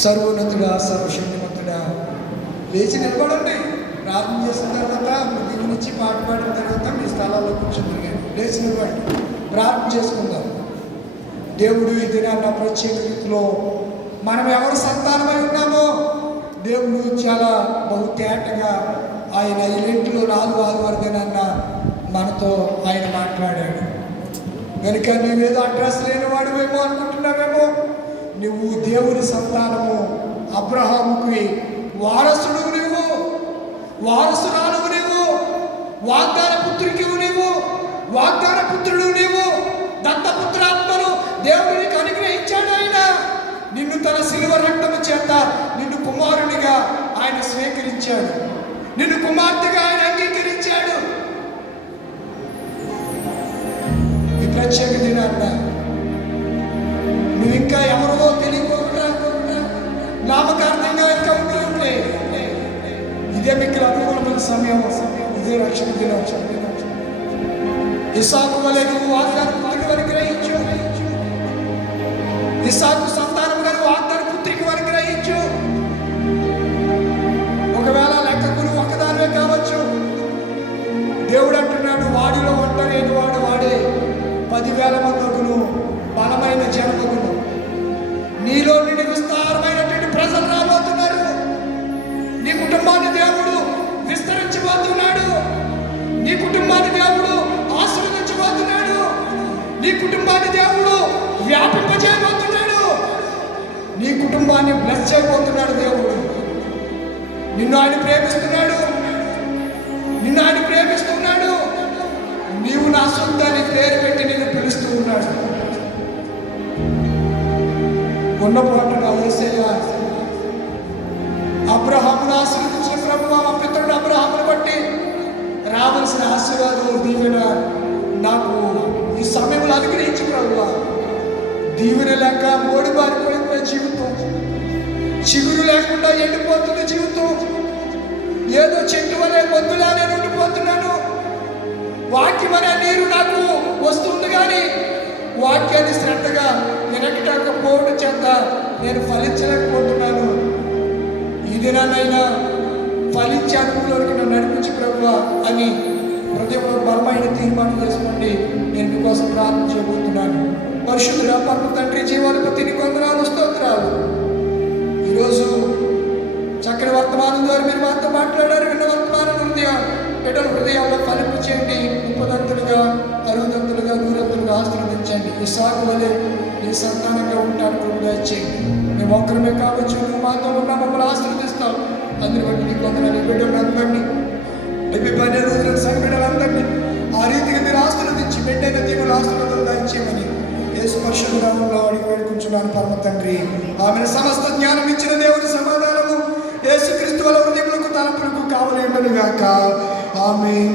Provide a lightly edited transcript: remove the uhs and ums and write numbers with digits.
సర్వోన్నతుడా, సర్వశక్తిమంతుడా, లేచి నిలబడండి. ప్రార్థన చేసిన తర్వాత దీని నుంచి పాట పాడిన తర్వాత మీ స్థలాల్లో కూర్చుంది. లేచి నిలబడి ప్రార్థన చేసుకుందాం. దేవుడు ఈ దినాన్న ప్రత్యేక రీతిలో మనం ఎవరు సంతానమై ఉన్నామో దేవుడు చాలా బహుతేటగా ఆయన ఈ ఇంట్లో 4 ఆదివారదినాన్న మనతో ఆయన మాట్లాడాడు. కనుక నీవేదో అడ్రస్ లేని వాడువేమో అనుకుంటున్నావేమో. నువ్వు దేవుని సంతానము, అబ్రహాముకి వారసుడు నువ్వు, వారసురాలు నువ్వు, వాగ్దాన పుత్రుడికి నువ్వు, వాగ్దాన పుత్రుడు నువ్వు. దత్తపుత్రాత్మను దేవుడు నీకు అనుగ్రహించాడు. ఆయన నిన్ను తన శిలువ రక్తము చేత నిన్ను కుమారునిగా ఆయన స్వీకరించాడు, నిన్ను కుమార్తెగా ఆయన అంగీకరించాడు. ఈ ప్రత్యేక దినాన్న నువ్వు ఇంకా ఎవరో తెలియకుండా నామకార్థంగా ఇంకా ఉంటుంటే ఇదే మీకు అనుకూలమైన సమయం, ఇదే రక్షణ దినోత్సవం. ఇస్సాకు వలె నువ్వు వాగ్దాన పుత్రిక అనుగ్రహించు, ఇస్సాకు సంతానముగా నువ్వు వాగ్దాన పుత్రిక అనుగ్రహించు. ఒకవేళ లెక్కకు నువ్వు ఒక్కదానివే కావచ్చు. దేవుడు అంటున్నాడు, వాడిలో ఒంటరి వాడు వాడే 10,000 మందికును బలమైన జనముకును. నీలో నుండి విస్తారమైనటువంటి ప్రజలు రాబోతున్నారు. నీ కుటుంబాన్ని దేవుడు విస్తరించబోతున్నాడు. నీ కుటుంబాన్ని దేవుడు ఆశీర్వదించబోతున్నాడు. నీ కుటుంబాన్ని దేవుడు వ్యాపింపజేయబోతున్నాడు. నీ కుటుంబాన్ని బ్లెస్ చేయబోతున్నాడు దేవుడు. నిన్ను ఆయన ప్రేమిస్తున్నాడు, నిన్ను ఆయన ప్రేమిస్తున్నాడు. నీవు నా సొంతాన్ని పేరు పెట్టి నిన్ను పిలుస్తూ ఉన్నాడు. ఉన్న పాటగా యేసయ్య అబ్రహామును ఆశీర్వదించిన ప్రభువా, మా పితరుడు అబ్రహామును బట్టి రావాల్సిన ఆశీర్వాదం దీవెన నాకు ఈ సమయంలో అనుగ్రహించు ప్రభువా. దీవెన లేక మోడిబారిపోయిన జీవితం, చిగురు లేకుండా ఎండిపోతున్న జీవితం, ఏదో చెట్టు వలె మొద్దులా నేను ఉండిపోతున్నాను. వాక్యం అనే నీరు నాకు వస్తుంది కానీ వాక్యాన్ని శ్రద్ధగా వినకపోవడం చేత నేను ఫలించలేకపోతున్నాను. ఈ దినాన్నైనా ఫలించే అనుకూలంగా నన్ను నడిపించి ప్రభువా అని హృదయంలో బలమైన తీర్మానం చేసుకోండి. నేను మీకోసం ప్రార్థన చేయబోతున్నాను. పరిశుద్ధుడా, పరమ తండ్రి, జీవాధిపతి నీకు వందనాలు, స్తోత్రాలు. ఈరోజు చక్కని వర్తమానం ద్వారా మీరు మాతో మాట్లాడారు. విన్న వర్తమానం ఎడల హృదయాల్లో ఫలింపు చేయండి. 30దంతులుగా, 60దంతులుగా, 100దంతులుగా ఆశీర్వదించండి. ఈ సాగు వలె నీ సంతానంగా ఉంటాను కూడా చేయండి. మేము ఒక్కరమే కావచ్చు, నువ్వు మాతో ఉన్నా మమ్మల్ని ఆశీర్వదిస్తావు. అందరి బట్టి నీకు వందనాలు. ఈ బిడ్డలందరినీ, మీ పని రోజుల సంఘ బిడ్డలందరినీ ఆ రీతిగా మీరు ఆశీర్వదించి బిడ్డైన దేవుడు ఆశీర్వాదం దాచేయమని యేసు పరిశుద్ధ నామములో అడిగి వేడుకుంటున్నాను పరమ తండ్రి. ఆమెను సమస్త జ్ఞానం ఇచ్చిన దేవుని సమాధానము యేసుక్రీస్తు వల్ల హృదయములకు తలపులకు కావలేండును గాక. ఆమేన్.